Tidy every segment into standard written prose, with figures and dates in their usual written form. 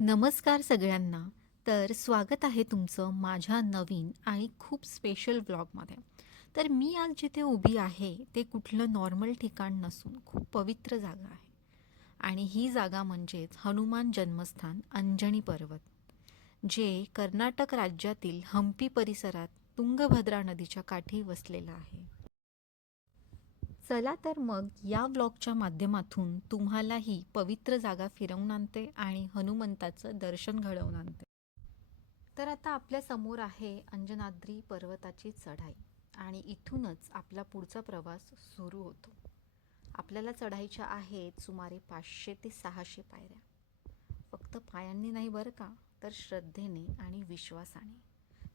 नमस्कार सगळ्यांना. तर स्वागत आहे तुमचं माझ्या नवीन आणि खूप स्पेशल व्लॉगमध्ये. तर मी आज जिथे उभी आहे ते कुठलं नॉर्मल ठिकाण नसून खूप पवित्र जागा आहे. आणि ही जागा म्हणजेच हनुमान जन्मस्थान अंजनी पर्वत, जे कर्नाटक राज्यातील हम्पी परिसरात तुंगभद्रा नदीच्या काठी वसलेलं आहे. चला तर मग या व्लॉगच्या माध्यमातून तुम्हाला ही पवित्र जागा फिरवून आणते आणि हनुमंताचं दर्शन घडवून आणते. तर आता आपल्या समोर आहे अंजनाद्री पर्वताची चढाई आणि इथूनच आपला पुढचा प्रवास सुरू होतो. आपल्याला चढायच्या आहेत सुमारे 500 ते 600 पायऱ्या. फक्त पायांनी नाही बरं का, तर श्रद्धेने आणि विश्वासाने.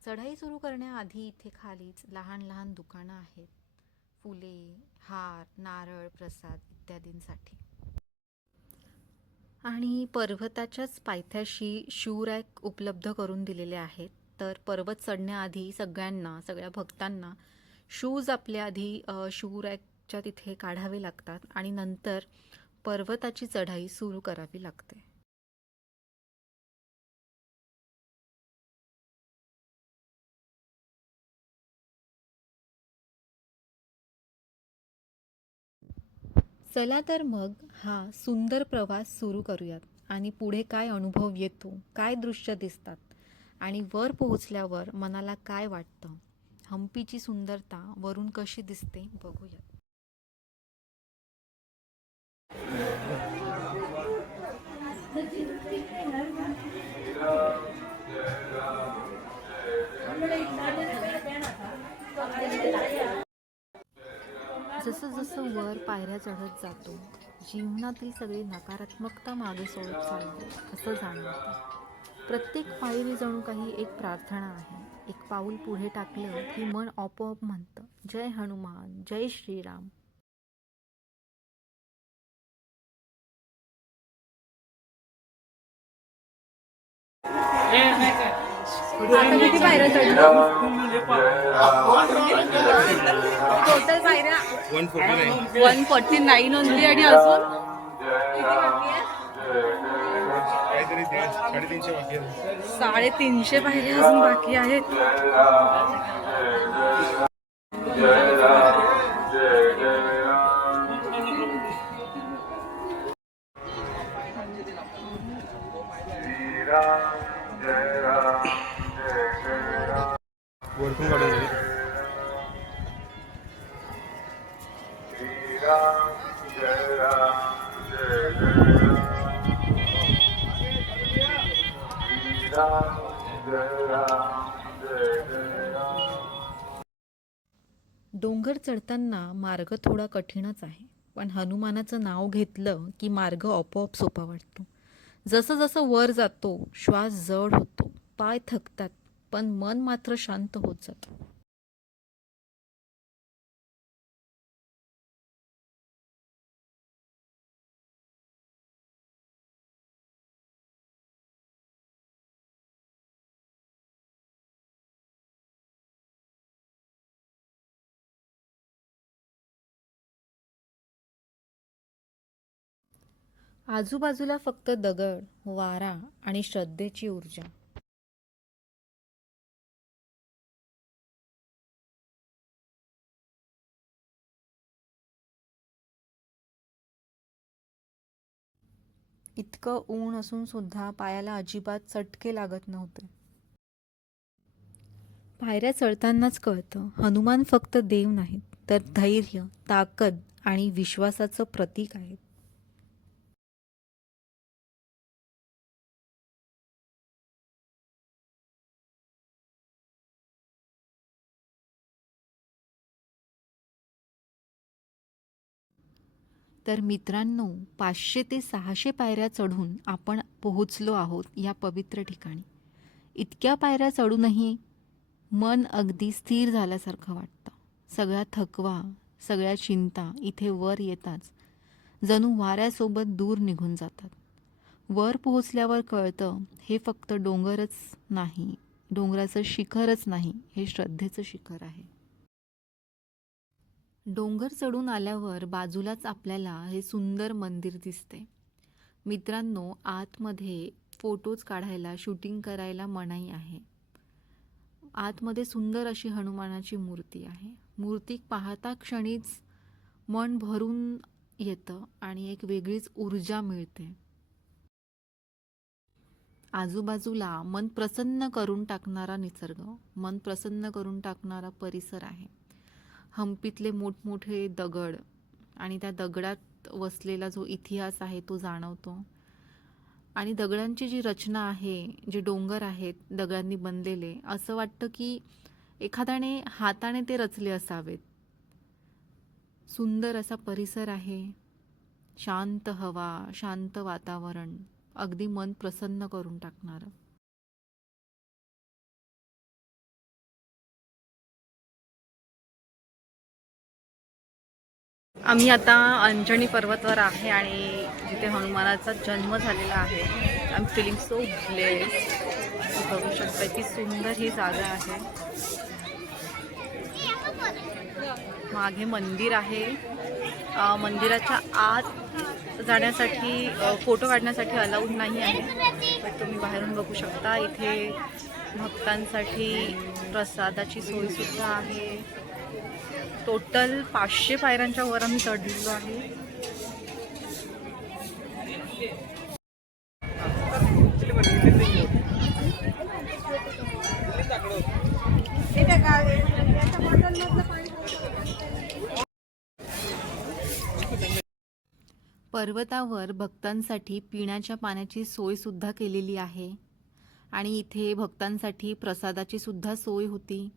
चढाई सुरू करण्याआधी इथे खालीच लहान लहान दुकानं आहेत, फुले, हार, नारळ, प्रसाद इत्यादींसाठी. आणि पर्वताच्याच पायथ्याशी शू रॅक उपलब्ध करून दिलेले आहेत. तर पर्वत चढण्याआधी सगळ्या भक्तांना शूज आपल्या आधी शू रॅकच्या तिथे काढावे लागतात आणि नंतर पर्वताची चढाई सुरू करावी लागते. चला तर मग हा सुंदर प्रवास सुरू करूयात आणि पुढे काय अनुभव येतो, काय दृश्य दिसतात आणि वर पोहोचल्यावर मनाला काय वाटतं, हम्पीची सुंदरता वरून कशी दिसते बघूयात. जसं जसं वर पायऱ्या चढत जातो, जीवनातील सगळी नकारात्मकता मागे सोडत चालते असं जाणवतं. प्रत्येक पायरी जणू काही एक प्रार्थना आहे. एक पाऊल पुढे टाकलं की मन आपोआप म्हणतं, जय हनुमान, जय श्रीराम. आता किती पायऱ्या चढलो? टोटल पायऱ्या 149 ओनली आणि अजून किती बाकी आहे? काहीतरी 350 बाकी आहे. 350 पायऱ्या अजून बाकी आहेत. वरतून काढून घे. डोंगर चढताना मार्ग थोडा कठीणच आहे, पण हनुमानाचं नाव घेतलं की मार्ग आपोआप सोपा वाटतो. जसं जसं वर जातो श्वास जड होतो, पाय थकतात, पण मन मात्र शांत होत जातं. आजूबाजूला फक्त दगड, वारा आणि श्रद्धेची ऊर्जा. इतकं ऊन असून सुद्धा पायाला अजिबात चटके लागत नव्हते. पायऱ्या चढतानाच कळतं, हनुमान फक्त देव नाहीत, तर धैर्य, ताकद आणि विश्वासाचं प्रतीक आहेत. तर मित्रांनो, 500 ते 600 पायऱ्या चढून आपण पोहोचलो आहोत या पवित्र ठिकाणी. इतक्या पायऱ्या चढूनही मन अगदी स्थिर झाल्यासारखं वाटतं. सगळा थकवा, सगळ्या चिंता इथे वर येताच जणू वाऱ्यासोबत दूर निघून जातात. वर पोहोचल्यावर कळतं, हे फक्त डोंगरच नाही, डोंगराचं शिखरच नाही, हे श्रद्धेचं शिखर आहे. डोंगर चढून आल्यावर बाजूलाच आपल्याला हे सुंदर मंदिर दिसते. मित्रांनो, आतमध्ये फोटोज काढायला, शूटिंग करायला मनाई आहे. आतमध्ये सुंदर अशी हनुमानाची मूर्ती आहे. मूर्ती पाहता क्षणीच मन भरून येतं आणि एक वेगळीच ऊर्जा मिळते. आजूबाजूला मन प्रसन्न करून टाकणारा निसर्ग, मन प्रसन्न करून टाकणारा परिसर आहे. हम्पीतले मोठमोठे दगड आणि त्या दगडात वसलेला जो इतिहास आहे तो जाणवतो. आणि दगडांची जी रचना आहे, जे डोंगर आहेत दगडांनी बनलेले, असं वाटतं की एखाद्याने हाताने ते रचले असावेत. सुंदर असा परिसर आहे. शांत हवा, शांत वातावरण, अगदी मन प्रसन्न करून टाकणारं. आम्ही आता अंजनी पर्वतवर आहे आणि जिथे हनुमानाचा जन्म झालेला आहे. I am feeling so blessed. बघू शकता की सुंदर ही जागा आहे. मागे मंदिर आहे. मंदिराच्या आत जाण्यासाठी फोटो काढण्यासाठी अलाउड नाही आहे, पण तुम्ही बाहेरून बघू शकता. इथे भक्तांसाठी प्रसादाची सोयसुद्धा आहे. टोटल 500 पायऱ्यांच्या वर आम्ही चढलेलो आहे. पर्वतावर भक्तांसाठी पिण्याच्या पाण्याची सोय सुद्धा केलेली आहे आणि इथे भक्तांसाठी प्रसादाची सुद्धा सोय होती.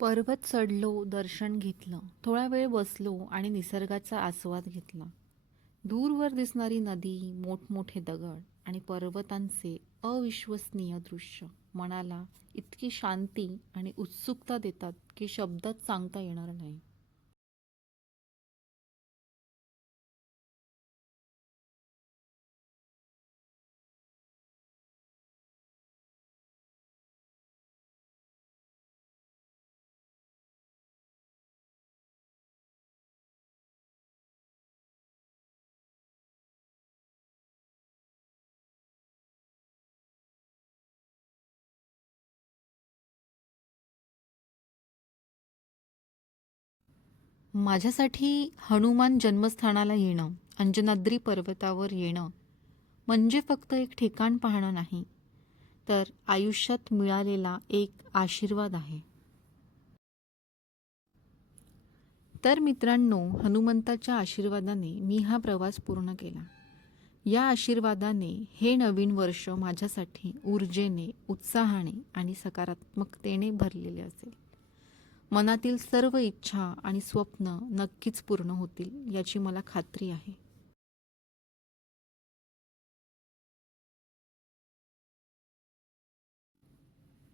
पर्वत चढलो, दर्शन घेतलं, थोडा वेळ बसलो आणि निसर्गाचा आस्वाद घेतला. दूरवर दिसणारी नदी, मोठमोठे दगड आणि पर्वतांचे अविश्वसनीय दृश्य मनाला इतकी शांती आणि उत्सुकता देतात की शब्दात सांगता येणार नाही. माझ्यासाठी हनुमान जन्मस्थानाला येणं, अंजनाद्री पर्वतावर येणं म्हणजे फक्त एक ठिकाण पाहणं नाही, तर आयुष्यात मिळालेला एक आशीर्वाद आहे. तर मित्रांनो, हनुमंताच्या आशीर्वादाने मी हा प्रवास पूर्ण केला. या आशीर्वादाने हे नवीन वर्ष माझ्यासाठी ऊर्जेने, उत्साहाने आणि सकारात्मकतेने भरलेले असेल. मनातील सर्व इच्छा आणि स्वप्न नक्कीच पूर्ण होतील याची मला खात्री आहे.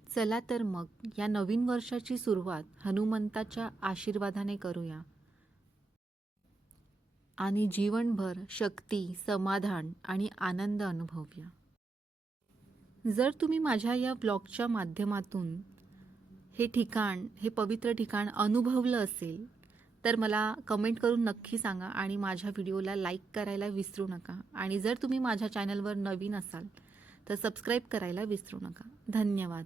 चला तर मग या नवीन वर्षाची सुरुवात हनुमंताच्या आशीर्वादाने करूया आणि जीवनभर शक्ती, समाधान आणि आनंद अनुभवूया. जर तुम्ही माझ्या या ब्लॉगच्या माध्यमातून हे ठिकाण, हे पवित्र ठिकाण अनुभवलं असेल तर मला कमेंट करून नक्की सांगा आणि माझ्या व्हिडिओला लाईक करायला विसरू नका. आणि जर तुम्ही माझ्या चॅनलवर नवीन असाल तर सबस्क्राईब करायला विसरू नका. धन्यवाद.